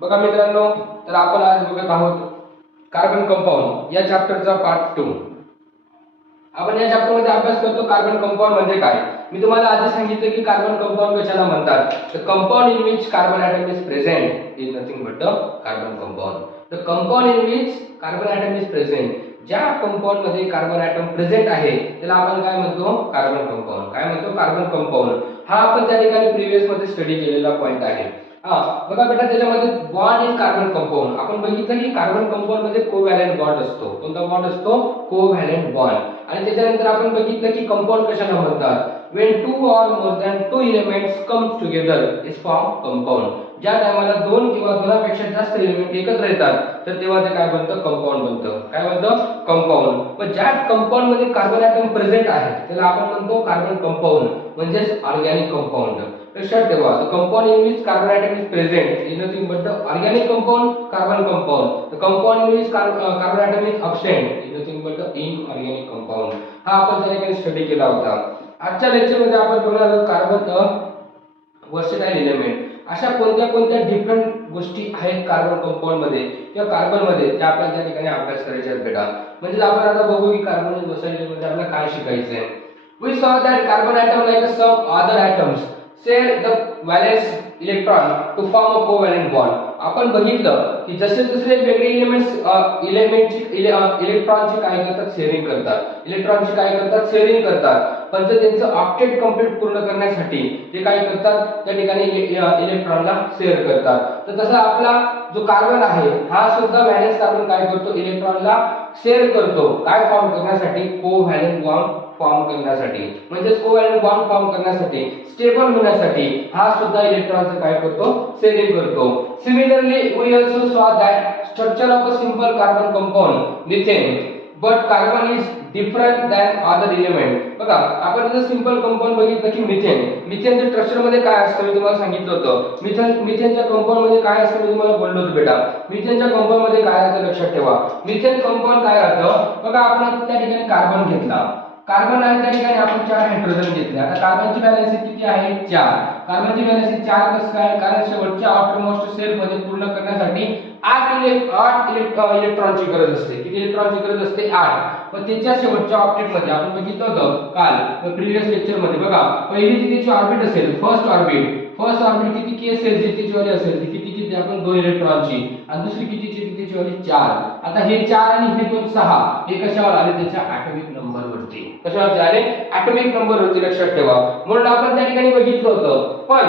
बघा मित्रांनो, तर आपण आज बघत आहोत कार्बन कंपाऊंड या चॅप्टरचा पार्ट 2। आपण या चॅप्टर मध्ये अभ्यास करतो कार्बन कंपाऊंड म्हणजे काय। मी तुम्हाला आधी सांगितलं की कार्बन कंपाऊंड कशाला म्हणतात। The compound in which carbon atom is present is nothing but the carbon compound. The compound in which carbon atom is present, ज्या कंपाऊंड मध्ये कार्बन एटम प्रेझेंट आहे त्याला आपण काय म्हणतो, कार्बन कंपाऊंड। काय म्हणतो, कार्बन कंपाऊंड। हा आपण त्या ठिकाणी प्रीवियस मध्ये स्टडी केलेला पॉइंट आहे। बघा बेटा, त्याच्यामध्ये बॉन्ड इन कार्बन कंपाऊंड आपण बघितलं की कार्बन कंपाऊंड मध्ये कोव्हॅलेंट बॉन्ड असतो। कोणता बॉन्ड असतो, कोव्हॅलेंट बॉन्ड। आणि त्याच्यानंतर आपण बघितलं की कंपाऊंड कशाला म्हणतात, when two or more than two elements come together is form compound। ज्या टायमाला दोन किंवा दोनापेक्षा जास्त एलिमेंट एकत्र येतात तर तेव्हा ते काय बनतं, कंपाऊंड बनतं। काय बनतं, कंपाऊंड। पण ज्या कंपाऊंड मध्ये कार्बन एटम प्रेझेंट आहे त्याला आपण म्हणतो कार्बन कंपाऊंड म्हणजेच ऑर्गॅनिक कंपाऊंड। लक्षात ठेवा, the compound in which carbon atom is present is nothing but the organic compound, carbon compound. The compound in which carbon atom is absent is nothing but the inorganic compound. हा आपण त्या ठिकाणी study केला होता। आजच्या lecture मध्ये आपण बघणार आहोत कार्बन वर्सेटाइल एलिमेंट। अशा कोणत्या कोणत्या डिफरंट गोष्टी आहेत कार्बन कंपाऊंड मध्ये किंवा कार्बन मध्ये त्या आपल्याला त्या ठिकाणी अभ्यास करायचे आहेत बेटा। म्हणजे आपण आता बघू की कार्बन वर्सेटाइल मध्ये आपल्याला काय शिकायचं आहे। We saw that carbon atom like some other atoms share the valence electron to form a covalent bond। आपण बघितलं की जसे दुसरे वेगळे इलेक्ट्रॉनची काय करतात, शेअरिंग करतात। इलेक्ट्रॉनची काय करतात, शेअरिंग करतात। पण ते त्यांचं ऑक्टेट कंप्लीट पूर्ण करण्यासाठी ते काय करतात, त्या ठिकाणी इलेक्ट्रॉनला शेअर करतात। तर तसा आपला जो कार्बन आहे हा सुद्धा व्हॅलेन्स कार्बन काय करतो, इलेक्ट्रॉनला शेअर करतो। काय फॉर्म करण्यासाठी, कोव्हॅलेंट बॉन्ड फॉर्म करण्यासाठी। म्हणजे कोव्हॅलेंट बॉन्ड फॉर्म करण्यासाठी, स्टेबल होण्यासाठी हा सुद्धा इलेक्ट्रॉनचं काय करतो, शेअरिंग करतो। सिमिलरली वी ऑल्सो सॉ that structure of a simple carbon compound methane but carbon is different than other element. बघा, आपण जर सिंपल कंपाऊंड बघितलं की मिथेनच्या स्ट्रक्चर मध्ये काय असतं मी तुम्हाला सांगितलं होतं। मिथेनच्या कंपाऊंड मध्ये काय असतं मी तुम्हाला बोललो होतो बेटा। मिथेनच्या कंपाऊंड मध्ये काय असतं लक्षात ठेवा। मिथेन कंपाऊंड काय राहतं, बघा आपण त्या ठिकाणी कार्बन घेतला, कार्बन आणि त्या ठिकाणी आपण 4 हायड्रोजन घेतले। आता कार्बनची व्हॅलेन्सी किती आहे, 4। कार्बनची व्हॅलेन्सी 4 कसं काय, कारण शेवटच्या आउटरमोस्ट शेल मध्ये पूर्ण करण्यासाठी 8 इलेक्ट्रॉनची गरज असते। किती इलेक्ट्रॉनची गरज असते, 8। पण त्याच्या शेवटच्या ऑर्बिट मध्ये आपण बघितलं होतं काल प्रीवियस लेक्चर मध्ये। बघा, पहिली जी त्याची ऑर्बिट असेल, फर्स्ट ऑर्बिट किती की असेल, जितीची वाली असेल ती किती, आपण 2 इलेक्ट्रॉनची। आणि दुसरी कितीची, तिची वाली 4। आता हे 4 आणि हे 2 6 हे कशावर आले, त्याच्या ॲटॉमिक नंबर वरती। कशावर आले, ॲटॉमिक नंबर वरती। लक्षात ठेवा, म्हणून आपण त्या ठिकाणी बघितलं होतं। पण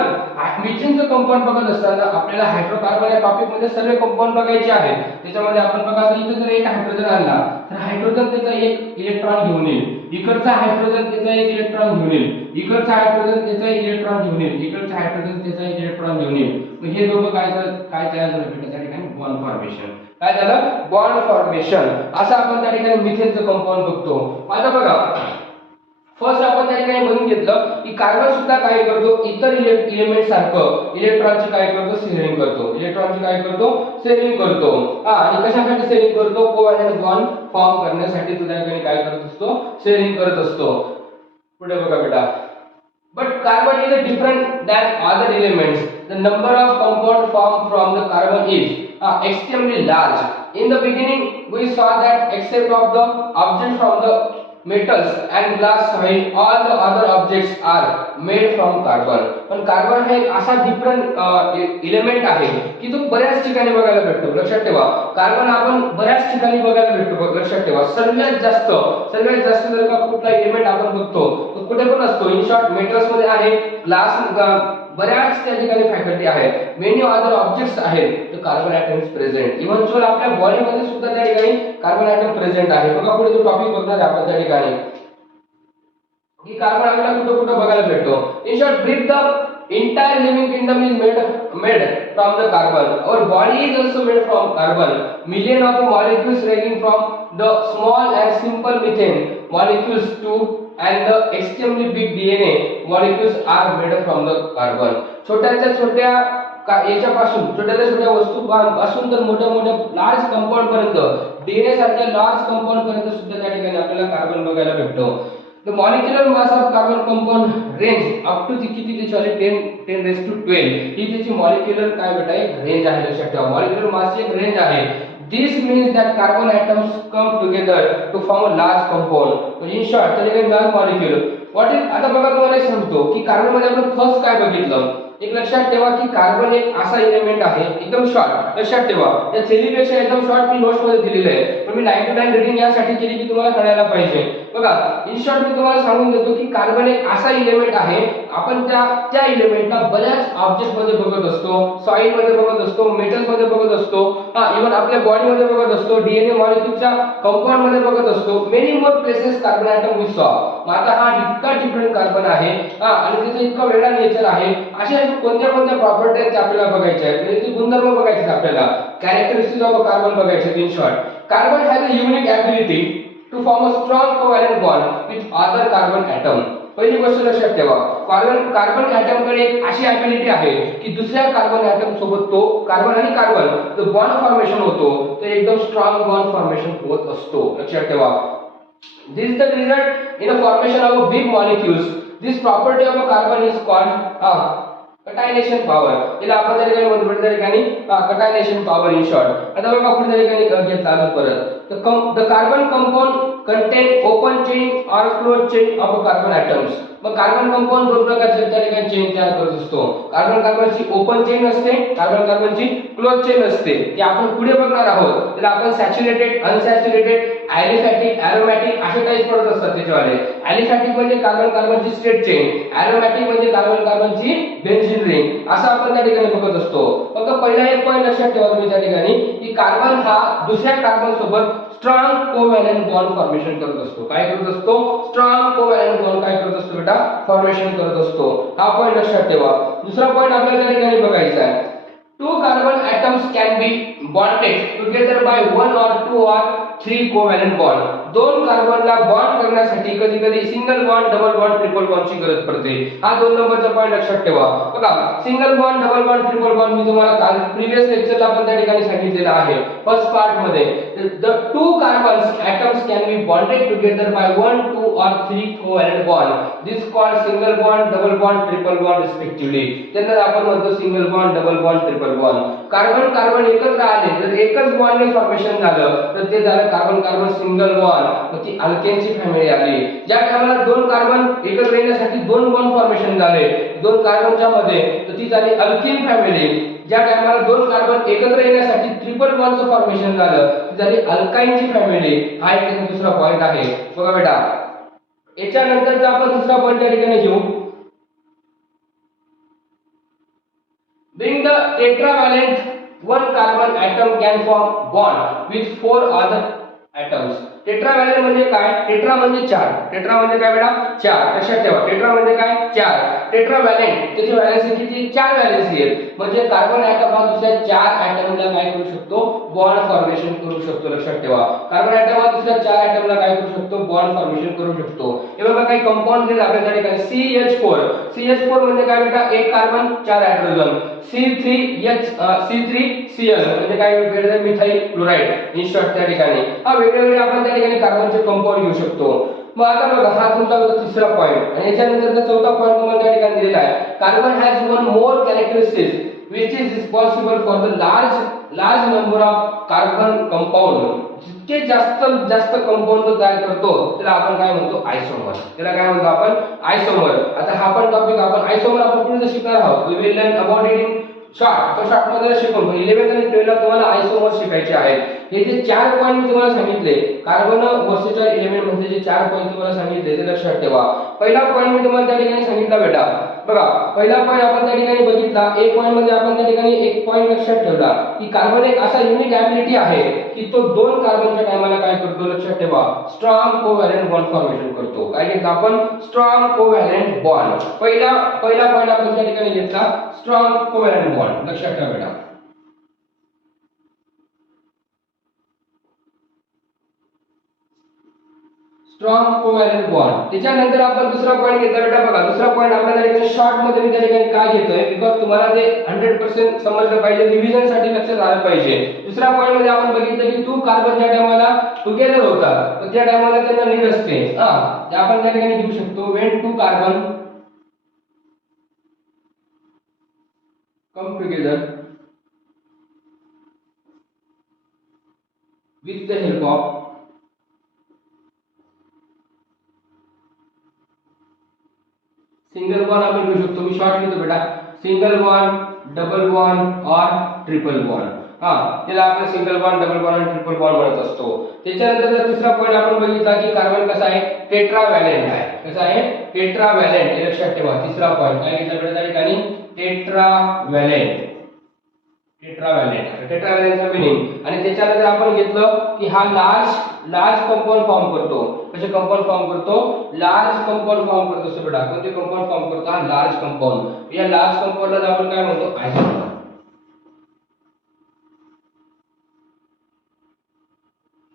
मिथेनचं कंपाऊंड बघत असताना आपल्याला हायड्रोकार्बन या टॉपिक मध्ये सर्व कंपाऊंड बघायचे आहेत। त्याच्यामध्ये आपण बघा, इथे जर एक हायड्रोजन आणला तर हायड्रोजन त्याचा एक इलेक्ट्रॉन घेऊन येईल, इकडचा हायड्रोजन त्याचा एक इलेक्ट्रॉन घेऊन येईल, इकडचा हायड्रोजन त्याचा एक इलेक्ट्रॉन घेऊन येईल, इकडचा हायड्रोजन त्याचा एक इलेक्ट्रॉन घेऊन येईल। मग हे दोघं काय तयार झालं त्या ठिकाणी, बॉन्ड फॉर्मेशन। काय झालं, बॉन्ड फॉर्मेशन। असं आपण त्या ठिकाणी मिथेनचं कंपाऊंड बघतो। आता बघा, फर्स्ट आपण त्या ठिकाणी बघून घेतलं की कार्बन सुद्धा काय करतो, इतर एलिमेंट सारखं इलेक्ट्रॉनची काय करतो, शेअरिंग करतो। इलेक्ट्रॉनची काय करतो, शेअरिंग करतो। आणि कशासाठी शेअरिंग करतो, कोव्हॅलेंट बॉन्ड फॉर्म करण्यासाठी तो त्या ठिकाणी काय करत असतो, शेअरिंग करत असतो। पुढे बघा बेटा, but carbon is a different than other elements। The number of compound formed from the carbon is extremely large। In the beginning we saw that except of the objects from the metals and glass soil all the other objects are made from carbon। पण carbon हा एक असा different element आहे की तो बऱ्याच ठिकाणी बघायला भेटतो। लक्षात ठेवा, कार्बन आपण बऱ्याच ठिकाणी बघायला भेटतो। लक्षात ठेवा, सर्वात जास्त जर का कुठला एलिमेंट आपण बघतो तो कुठे पण असतो। इन शॉर्ट, मेटल्स मध्ये आहे, ग्लास बऱ्याच त्या ठिकाणी फॅकल्टी आहे, मेनी अदर ऑब्जेक्ट्स आहेत, तर carbon atom is present. Even आपल्या बॉडी मध्ये सुद्धा त्या ठिकाणी कार्बन एटम प्रेझेंट आहे। बघा, पुढे जो टॉपिक बघणार आहे आपण त्या ठिकाणी की कार्बन आपल्याला कुठे कुठे बघायला भेटतो। In short, breath the entire living kingdom is made from the carbon. Our body is also made from carbon. Million of molecules ranging from the small and simple methane molecules to and the extremely big DNA molecules are made from the carbon। छोट्याच्या छोट्या याच्यापासून, छोट्याच्या छोट्या वस्तूपासून तर मोठ्या मोठ्या large compound पर्यंत, डीएनए सारख्या लार्ज कंपाऊंड पर्यंत सुद्धा त्या ठिकाणी आपल्याला कार्बन बघायला भेटतो। The molecular mass of carbon compound range up to किती त्याची 10 रेज टू 12 ही त्याची मॉलिक्युलर काय बेटा एक रेंज आहे लक्षात ठेवा मॉलिक्युलर मास एक रेंज आहे this means that carbon atoms come together to form a large compound in short त्याचे large molecule what is आता बघा तुम्हाला एक सांगतो की कार्बन मध्ये आपण फर्स्ट काय बघितलं एक लक्षात ठेवा की कार्बन एक असा एलिमेंट आहे एकदम शॉर्ट लक्षात ठेवा या थेरीपेक्षा एकदम शॉर्ट मी नोट्स मध्ये दिलेले आहे पण मी लाईन टू लाईन रीडिंग यासाठी केली की तुम्हाला कळायला पाहिजे बघा इन शॉर्ट मी तुम्हाला सांगून देतो की कार्बन एक असा एलिमेंट आहे आपण त्या एलिमेंटला बऱ्याच ऑब्जेक्ट मध्ये बघत असतो सॉइल मध्ये बघत असतो मेटल्स मध्ये बघत असतो इवन आपल्या बॉडी मध्ये बघत असतो डीएनए मॉलिक्युलच्या कंपाऊंड मध्ये बघत असतो many more places carbon atom we saw आता हा इतका डिफरंट कार्बन आहे आणि त्याचा इतका वेगळा नेचर आहे अशा कोणत्या कोणत्या प्रॉपर्टीज आपल्याला बघायच्या आहेत म्हणजे ते गुणधर्म बघायचे आहेत आपल्याला कॅरेक्टरिस्टिक्स ऑफ कार्बन बघायचे in short carbon has a unique ability to form a strong covalent bond with other carbon atom पहिली गोष्ट लक्षात ठेवा कार्बन ॲटम कडे एक अशी एबिलिटी आहे की दुसऱ्या कार्बन ॲटम सोबत तो कार्बन आणि कार्बन जो बॉन्ड फॉर्मेशन होतो तो एकदम स्ट्रॉंग बॉन्ड फॉर्मेशन होत असतो लक्षात ठेवा this is the result in a formation of a big molecules this property of a carbon is called catenation power याला आपण त्या ठिकाणी म्हणतो त्या ठिकाणी कटायनेशन पॉवर इन शॉर्ट आता बघा पुढे त्या ठिकाणी घेतला आलो परत the carbon compound contain open chain or close chain of carbon atoms मग कार्बन कंपाऊंड दोन प्रकारचे त्या ठिकाणी चेन तयार करत असतो कार्बन कार्बनची ओपन चेन असते कार्बन कार्बनची क्लोज चेन असते ती आपण पुढे बघणार आहोत त्याला आपण सॅच्युरेटेड अनसॅच्युरेटेड ॲलिफॅटिक ॲरोमॅटिक असे टाइप्स पडत असतात त्याच्यावाले ॲलिफॅटिक म्हणजे कार्बन कार्बनची स्ट्रेट चेन ॲरोमॅटिक म्हणजे कार्बन कार्बनची बेन्झीन रिंग असं आपण त्या ठिकाणी बघत असतो फक्त पहिला एक पॉइंट लक्षात ठेवा तुम्ही त्या ठिकाणी की कार्बन हा दुसऱ्या कार्बन सोबत स्ट्रॉंग कोव्हॅलेंट बॉन्ड फॉर्मेशन करत असतो काय करत असतो स्ट्रॉंग कोव्हॅलेंट बॉन्ड काय करत असतो बेटा फॉर्मेशन करत असतो हा पॉइंट लक्षात ठेवा दुसरा पॉइंट आपल्याला त्या ठिकाणी बघायचा आहे two carbon atoms can be bonded together by one or two or three covalent bond दोन कार्बनला बॉन्ड करण्यासाठी कधी कधी single bond double bond triple बॉन्डची गरज पडते हा दोन नंबरचा पॉइंट लक्षात ठेवा बघा single bond double bond triple bond मी तुम्हाला काल प्रीवियस लेक्चरला आपण त्या ठिकाणी सांगितलेलं आहे फर्स्ट पार्ट मध्ये the two carbons atoms can be bonded together by one two or three covalent bond this called single bond double bond triple bond respectively त्यांना आपण म्हणतो single bond double bond triple bond carbon carbon एकत्र आले तर एकच बॉन्डने formation झालं तर ते झालं कार्बन कार्बन सिंगल बॉन्ड मग ती अल्केनची फॅमिली आली ज्या टायमाला दोन कार्बन एकत्र येण्यासाठी दोन बॉन्ड फॉर्मेशन झाले दोन कार्बनच्या मध्ये तर ती झाली अल्कीन फॅमिली ज्या टायमाला दोन कार्बन एकत्र येण्यासाठी ट्रिपल बॉन्डचं फॉर्मेशन झालं ती झाली अल्काइनची फॅमिली हा एक दुसरा पॉइंट आहे बघा बेटा याच्यानंतरचा आपण दुसरा पॉइंट त्या ठिकाणी घेऊ being the tetravalent one carbon atom can form bond with four other atoms टेट्रावॅलेंट म्हणजे काय टेट्रा म्हणजे चार टेट्रा म्हणजे काय बेटा चार लक्षात ठेवा टेट्रा म्हणजे काय चार टेट्रावॅलेंट त्याची व्हॅलेन्सी किती चार व्हॅलेन्सी आहे म्हणजे कार्बन ॲटम हा दुसऱ्या चार ॲटमला काय करू शकतो बॉन्ड फॉर्मेशन करू शकतो लक्षात ठेवा कार्बन ॲटम हा दुसऱ्या चार ॲटमला काय करू शकतो बॉन्ड फॉर्मेशन करू शकतो हे बघा काही कंपाऊंड दिले आपल्या ठिकाणी CH4 म्हणजे काय बेटा एक कार्बन चार हायड्रोजन C3CN म्हणजे काय वेगवेगळे मिथाइल क्लोराइड इन शॉर्ट त्या ठिकाणी हा वेगवेगळे आपण त्या ठिकाणी कार्बनचे कंपाऊंड घेऊ शकतो मग आता बघा हा तुमचा तिसरा पॉइंट आणि याच्यानंतरचा चौथा पॉइंट तुम्हाला त्या ठिकाणी दिलेला आहे carbon has one more characteristics which is responsible for the large number of carbon compound जितके जास्त कंपाऊंड तयार करतो त्याला आपण काय म्हणतो आयसोमर त्याला काय म्हणतो आपण आयसोमर आता हा पण टॉपिक आपण आयसोमर आपण पुढे शिकणार आहोत we will learn about it in short मध्ये शिकून 11th आणि 12th ला तुम्हाला आयसोमर शिकायचे आहेत हे जे चार पॉइंट मी तुम्हाला सांगितले कार्बन वर्सेटाइल एलिमेंट म्हणजे जे चार पॉइंट तुम्हाला सांगितले ते लक्षात ठेवा पहिला पॉइंट मी तुम्हाला त्या ठिकाणी सांगितला बेटा बघा पहिला पॉइंट आपण त्या ठिकाणी बघितला एक पॉइंट मध्ये आपण त्या ठिकाणी एक पॉइंट लक्षात ठेवला की कार्बन एक असा युनिक एबिलिटी आहे की तो दोन कार्बनच्या टायमाला काय करतो लक्षात ठेवा स्ट्रॉंग कोव्हॅलेंट बॉन्ड फॉर्मेशन करतो काय घेतलं आपण स्ट्रॉंग कोव्हॅलेंट बॉन्ड पहिला पॉइंट आपण त्या ठिकाणी घेतला स्ट्रॉंग कोव्हॅलेंट बॉन्ड लक्षात ठेवा बेटा स्ट्रॉंग कोव्हॅलंट बॉन्ड. त्याच्यानंतर आपण दुसरा पॉईंट घेतला बेटा. बघा दुसरा पॉईंट आपल्याला इथे शॉर्ट मध्ये मी त्या ठिकाणी काय घेतोय बिकॉज तुम्हाला ते 100% समजलं पाहिजे, रिव्हिजन साठी लक्षात आलं पाहिजे. दुसऱ्या पॉईंट मध्ये आपण बघितलं की टू कार्बनच्या टायमाला टुगेदर होतात तर त्या टायमाला त्यांना नीड असते. ते आपण त्या ठिकाणी घेऊ शकतो when two carbon come together with the help of single bond आपण घेऊ शकतो. मी शॉर्ट लिहितो बेटा. सिंगल बॉन्ड, डबल बॉन्ड और ट्रिपल बॉन्ड. त्याला आपण सिंगल बॉन्ड, डबल बॉन्ड आणि ट्रिपल बॉन्ड म्हणत असतो. त्याच्यानंतर तिसरा पॉईंट आपण बघितला की कार्बन कसा आहे टेट्राव्हॅलेंट आहे. कसा आहे टेट्राव्हॅलेंट. हे लक्षात ठेवा. तिसरा पॉईंट काय घेतला बेटा त्या ठिकाणी टेट्राव्हॅलेंट. टेट्राव्हॅलेंटचा मीनिंग. आणि त्याच्यानंतर आपण घेतलं की हा लार्ज कंपाऊंड फॉर्म करतो. कसे कंपाऊंड फॉर्म करतो लार्ज कंपाऊंड फॉर्म करतो. असं बेटा कोणते कंपाऊंड फॉर्म करतो हा लार्ज कंपाऊंड. या लार्ज कंपाऊंडला आपण काय म्हणतो आयसोमर.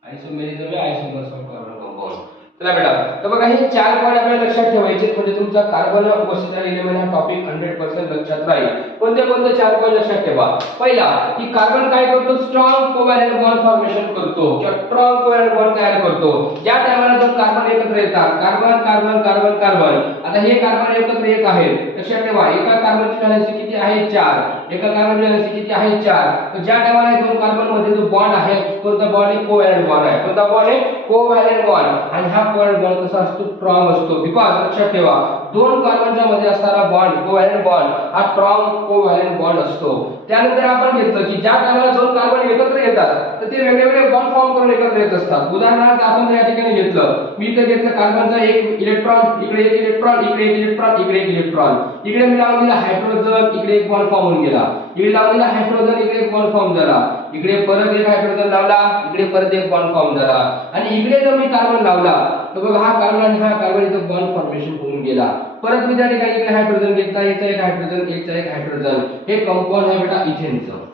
आयसोमेरिझम हे आयसोमर्स ऑफ कार्बन कंपाऊंड. चला बेटा तर बघा हे चार पॉईंट आपल्याला लक्षात ठेवायचे म्हणजे तुमचा कार्बन उपस्थित एलिमेंट हा टॉपिक 100% लक्षात राहील. कोणते कोणते चार पॉईंट लक्षात ठेवा. पहिला की कार्बन काय करतो स्ट्रॉंग कोव्हॅलंट बॉन्ड फॉर्मेशन करतो किंवा स्ट्रॉंग कोव्हॅलंट बॉन्ड तयार करतो. ज्या टायमाला दोन कार्बन एकत्र येतात कार्बन कार्बन कार्बन कार्बन. आता हे कार्बन एकत्र येत आहेत. लक्षात ठेवा एका कार्बनची व्हॅलेन्सी किती आहे 4. एका कार्बनची व्हॅलेन्सी किती आहे 4. तर ज्या टायमाला दोन कार्बन मध्ये जो बॉन्ड आहे कोणता बॉन्ड आहे कोव्हॅलंट बॉन्ड आहे. कोणता बॉन्ड आहे कोव्हॅलंट बॉन्ड. आणि हा कोव्हॅलंट बॉन्ड कसा असतो स्ट्रॉंग असतो. बिकॉज लक्षात ठेवा दोन कार्बनच्या मध्ये असणारा बॉन्ड कोव्हॅलंट बॉन्ड हा स्ट्रॉंग कोव्हॅलंट बॉन्ड असतो. त्यानंतर आपण घेतलं की ज्या टायमाला दोन कार्बन एकत्र येतात तर ते वेगवेगळे बॉन्ड फॉर्म करून एकत्र येत असतात. उदाहरणार्थ आपण या ठिकाणी घेतलं मी इथे घेतलं कार्बनचा एक इलेक्ट्रॉन इकडे एक इलेक्ट्रॉन इकडे एक इलेक्ट्रॉन इकडे एक इलेक्ट्रॉन. इकडे मी लावून दिला हायड्रोजन इकडे एक बॉन्ड फॉर्म होऊन गेला. इकडे लावून दिला हायड्रोजन इकडे एक बॉन्ड फॉर्म झाला. इकडे परत एक हायड्रोजन लावला इकडे परत एक बॉन्ड फॉर्म झाला. आणि इकडे जर मी कार्बन लावला तर बघा हा कार्बन आणि हा कार्बन इथं बॉन्ड फॉर्मेशन होऊन गेला. परत मी त्या ठिकाणी इकडे हायड्रोजन घेतला याचा एक हायड्रोजन याचा एक हायड्रोजन. हे कंपाऊंड आहे बेटा इथेनचं.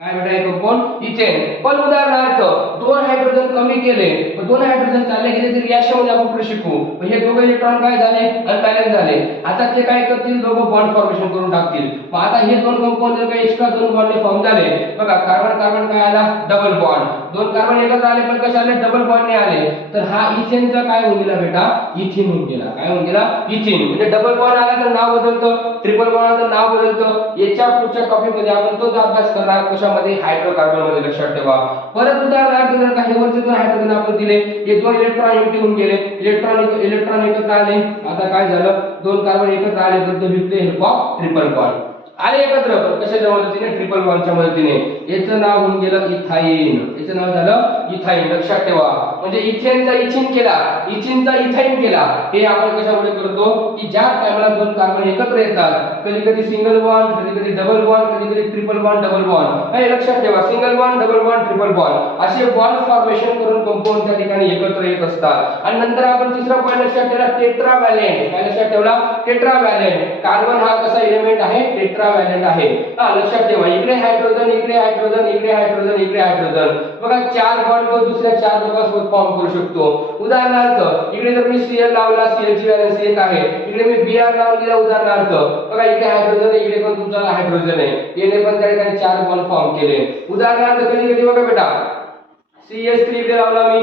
काय बेटा हे कंपाऊंड इथेन. पण उदाहरणार्थ दोन हायड्रोजन कमी केले दोन हायड्रोजन चालले गेले तर रिएक्शन मध्ये आपण पुढे शिकू. हे दोघे इलेक्ट्रॉन काय झाले अनबॅलन्स झाले. आता ते काय करतील दोघं बॉन्ड फॉर्मेशन करून टाकतील. मग आता हे दोन कंपाऊंड जर काही एक्स्ट्रा दोन बॉन्ड फॉर्म झाले बघा कार्बन कार्बन काय आला डबल बॉन्ड. दोन कार्बन एकत्र आले पण कसे आले डबल बॉन्ड ने आले. तर हा इथेनचा काय होऊन गेला बेटा इथिन होऊन गेला. काय होऊन गेला इथिन. म्हणजे डबल बॉन्ड आला तर नाव बदलतं ट्रिपल बॉन्ड आला तर नाव बदलतं. याच्या पुढच्या टॉपिक मध्ये आपण तोच अभ्यास करणार कशामध्ये हायड्रोकार्बन मध्ये. लक्षात ठेवा. परत उदाहरणार्थ जर काही वरचे दोन हायड्रोजन आपण दिले हे दोन इलेक्ट्रॉन एम्प्टी होऊन गेले इलेक्ट्रॉन एकत्र आले. आता काय झालं दोन कार्बन एकत्र आले तर with the help of triple bond आले एकत्र कशाच्या मदतीने ट्रिपल बॉन्डच्या मदतीने. याचं नाव होऊन गेलं इथाईन. याचं नाव झालं इथाईन. लक्षात ठेवा म्हणजे इथेनचा इथिन केला इथिनचा इथाईन केला. हे आपण कशामुळे करतो की ज्या टायमाला दोन कार्बन एकत्र येतात कधी कधी सिंगल बॉन्ड कधी कधी डबल बॉन्ड कधी कधी ट्रिपल बॉन्ड डबल बॉन्ड. हे लक्षात ठेवा single bond double bond triple bond असे बॉन्ड फॉर्मेशन करून कंपाऊंड त्या ठिकाणी एकत्र येत असतात. आणि नंतर आपण तिसरा पॉईंट लक्षात ठेवला टेट्राव्हॅलेंट. काय लक्षात ठेवला टेट्राव्हॅलेंट. कार्बन हा कसा एलिमेंट आहे टेट्राव्हॅलेंट आहे. लक्षात ठेवा इकडे हायड्रोजन इकडे हायड्रोजन इकडे हायड्रोजन इकडे हायड्रोजन. बघा चार बॉन्ड तो दुसऱ्या चार लोकांसोबत फॉर्म करू शकतो. उदाहरणार्थ इकडे जर मी Cl लावला Cl ची व्हॅलेन्सी 1 आहे. इकडे मी Br लावून दिला उदाहरणार्थ बघा इकडे हायड्रोजन इकडे पण तुमचा हायड्रोजन आहे. याने पण त्या ठिकाणी चार बॉन्ड फॉर्म केले. उदाहरणार्थ कधी कधी बघा बेटा CH3 इकडे लावला मी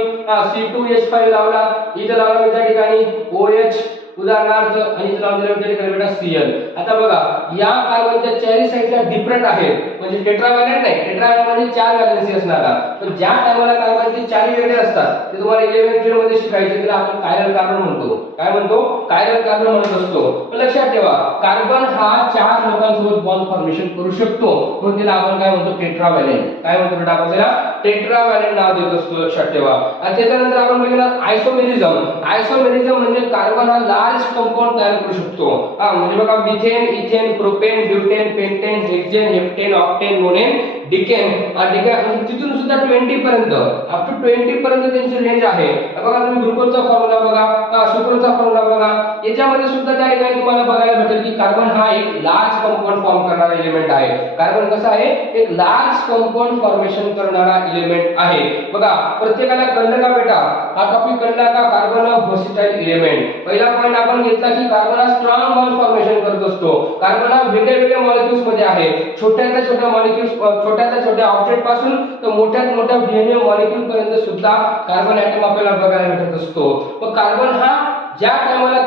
C2H5 लावला इथे लावला मी त्या ठिकाणी OH उदाहरणार्थ आणि इथे लावून दिला त्या ठिकाणी बेटा Cl. आता बघा या कार्बनच्या चारही साईडला डिफरंट आहेत म्हणजे टेट्राव्हॅलेंट नाही. टेट्राव्हॅलेंट म्हणजे चार व्हॅलेन्सी असणारा. पण ज्या टायमाला कार्बनचे चारही वेगळे असतात ते तुम्हाला 11th ग्रेड मध्ये शिकायचे. त्याला आपण कायरल कार्बन म्हणतो. काय म्हणतो कायरल कार्बन म्हणत असतो. पण लक्षात ठेवा कार्बन हा चार लोकांसोबत बॉन्ड फॉर्मेशन करू शकतो म्हणून त्याला आपण काय म्हणतो टेट्राव्हॅलेंट. काय म्हणतो बेटा आपण त्याला टेट्राव्हॅलेंट नाव देत असतो. लक्षात ठेवा. आणि त्याच्यानंतर आपण बघितलं आयसोमेरिझम. आयसोमेरिझम म्हणजे कार्बन हा लार्ज कंपाऊंड तयार करू शकतो. म्हणजे बघा methane ethane propane butane pentane hexane heptane octane nonane decane decane तिथून सुद्धा 20 पर्यंत अप टू 20 पर्यंत त्यांची रेंज आहे. बघा तुम्ही ग्लुकोजचा फॉर्म्युला बघा, शुक्रचा फॉर्म्युला बघा, याच्यामध्ये सुद्धा त्या ठिकाणी तुम्हाला बघायला भेटेल की कार्बन हा एक लार्ज कंपाऊंड फॉर्म करणारा एलिमेंट आहे. कार्बन कसा आहे, एक लार्ज कंपाऊंड फॉर्मेशन करणारा एलिमेंट आहे. बघा प्रत्येकाला कळलं का बेटा, हा टॉपिक कळला का? कार्बन हा व्हर्सटाईल एलिमेंट. पहिला पॉइंट आपण घेतला की कार्बन हा स्ट्रॉंग बॉन्ड फॉर्मेशन करत असतो. कार्बन हा वेगवेगळ्या मॉलिक्युल्स मध्ये आहे, छोट्याच्या छोट्या मॉलिक्युल्स, छोट्याच्या छोट्या ऑब्जेक्ट पासून तर मोठ्यात मोठ्या डीएनए मॉलिक्युल पर्यंत सुद्धा कार्बन ॲटम आपल्याला बघायला भेटत असतो. मग कार्बन हा ज्या टायमाला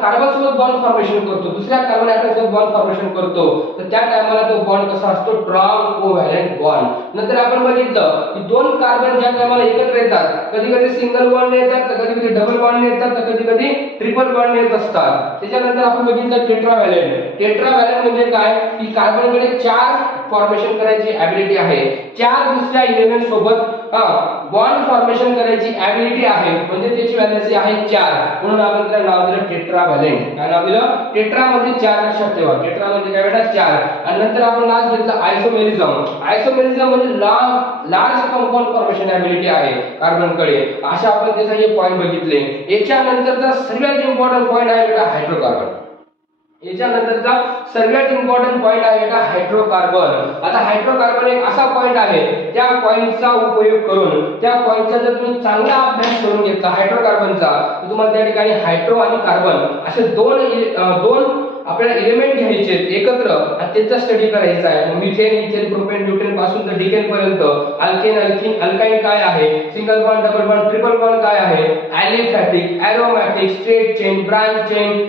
कार्बन सोबत बॉन्ड फॉर्मेशन करतो, दुसऱ्या कार्बन ॲटम सोबत बॉन्ड फॉर्मेशन करतो, तर त्या टायमाला तो बॉन्ड कसा असतो, स्ट्रॉंग कोव्हॅलेंट बॉन्ड. नंतर आपण बघितलं की दोन कार्बन ज्या टायमाला एकत्र येतात, कधी कधी सिंगल बॉन्ड येतात, तर कधी कधी डबल बॉन्ड येतात, तर कधी कधी ट्रिपल बॉन्ड येत असतात. त्याच्यानंतर आपण बघितलं टेट्राव्हॅलेंट. टेट्राव्हॅलेंट म्हणजे काय की कार्बनकडे 4 फॉर्मेशन करायची ॲबिलिटी आहे, 4 दुसऱ्या एलिमेंट सोबत बॉन्ड फॉर्मेशन करायची ॲबिलिटी आहे, म्हणजे त्याची व्हॅलेन्सी आहे 4, म्हणून आपण त्याला नाव दिलं टेट्राव्हॅलेंट. काय नाव दिलं? टेट्रा म्हणजे 4 लक्षात ठेवा. टेट्रा म्हणजे काय बेटा? 4. आणि नंतर आपण लास्ट घेतलं आयसोमेरिझम. आयसोमेरिझम म्हणजे लार्ज कंपाऊंड फॉर्मेशन ॲबिलिटी आहे कार्बनकडे. अशा आपण त्याचे हे पॉइंट बघितले. याच्यानंतरचा सर्वात इम्पॉर्टंट पॉइंट आहे बेटा हायड्रोकार्बन. याच्यानंतरचा सर्वात इम्पॉर्टंट पॉइंट आहे बेटा हायड्रोकार्बन. आता हायड्रोकार्बन एक असा पॉइंट आहे, त्या पॉइंटचा उपयोग करून, त्या पॉइंटचा जर तुम्ही चांगला अभ्यास करून घेतला हायड्रोकार्बनचा, तर तुम्हाला त्या ठिकाणी हायड्रो आणि कार्बन असे दोन आपल्याला एलिमेंट घ्यायचे एकत्र आणि त्याचा स्टडी करायचा आहे. मिथेन, इथेन, प्रोपेन, ब्युटेन पासून तर डिकेन पर्यंत, अल्केन, अल्किन, अल्काइन काय आहे, single bond, double bond, triple bond काय आहे, aliphatic, aromatic, straight chain, branch chain,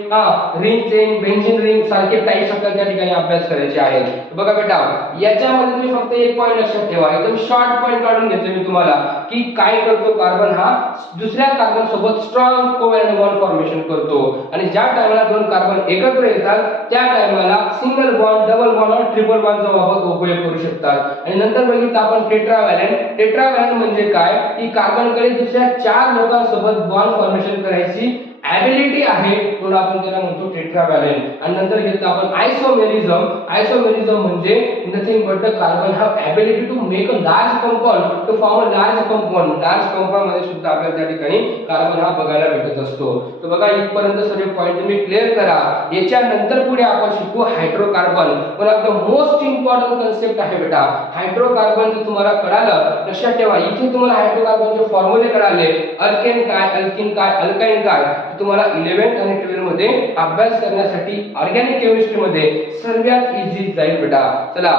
ring chain, benzene ring सारखे टाइप्स आपल्याला त्या ठिकाणी अभ्यास करायचे आहेत. बघा बेटा, याच्यामध्ये तुम्ही फक्त एक पॉइंट लक्षात ठेवा, एकदम शॉर्ट पॉइंट काढून घेतले मी तुम्हाला की काय करतो कार्बन हा दुसऱ्या कार्बन सोबत स्ट्रॉंग कोव्हॅलेंट बॉन्ड फॉर्मेशन करतो. आणि ज्या टायमाला दोन कार्बन एकत्र त्या टायमाला सिंगल बॉन्ड, डबल बॉन्ड आणि ट्रिपल बॉन्डचा उपयोग करू शकतात. आणि नंतर बघितलं आपण टेट्राव्हॅलेंट. टेट्राव्हॅलेंट म्हणजे काय की कार्बनकडे दुसऱ्या 4 लोकांसोबत बॉन्ड फॉर्मेशन करायची ॲबिलिटी आहे, म्हणून आपण त्याला म्हणतो टेट्राव्हॅलेंट. आणि नंतर घेतलं आपण आयसोमेरिझम. आयसोमेरिझम म्हणजे nothing but the carbon have ability to make a large compound, to form a large compound. Large compound मध्ये सुद्धा आपल्याला त्या ठिकाणी कार्बन हा बघायला भेटत असतो. तर बघा इथपर्यंत सर्व पॉइंट तुम्ही क्लिअर करा. याच्यानंतर पुढे आपण शिकू हायड्रोकार्बन. पण आता मोस्ट इम्पॉर्टंट कन्सेप्ट आहे बेटा हायड्रोकार्बन. जर तुम्हाला कळालं, लक्षात ठेवा, इथे तुम्हाला हायड्रोकार्बनचे फॉर्म्युले कळाले, अल्केन काय, अल्किन काय, अल्काइन काय, तुम्हाला 11th आणि 12th मध्ये अभ्यास करण्यासाठी ऑर्गॅनिक केमिस्ट्री मध्ये सर्वात इझी जाईल बेटा. चला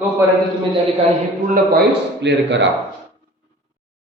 तोपर्यंत तुम्ही त्या ठिकाणी हे पूर्ण पॉइंट्स क्लिअर करा.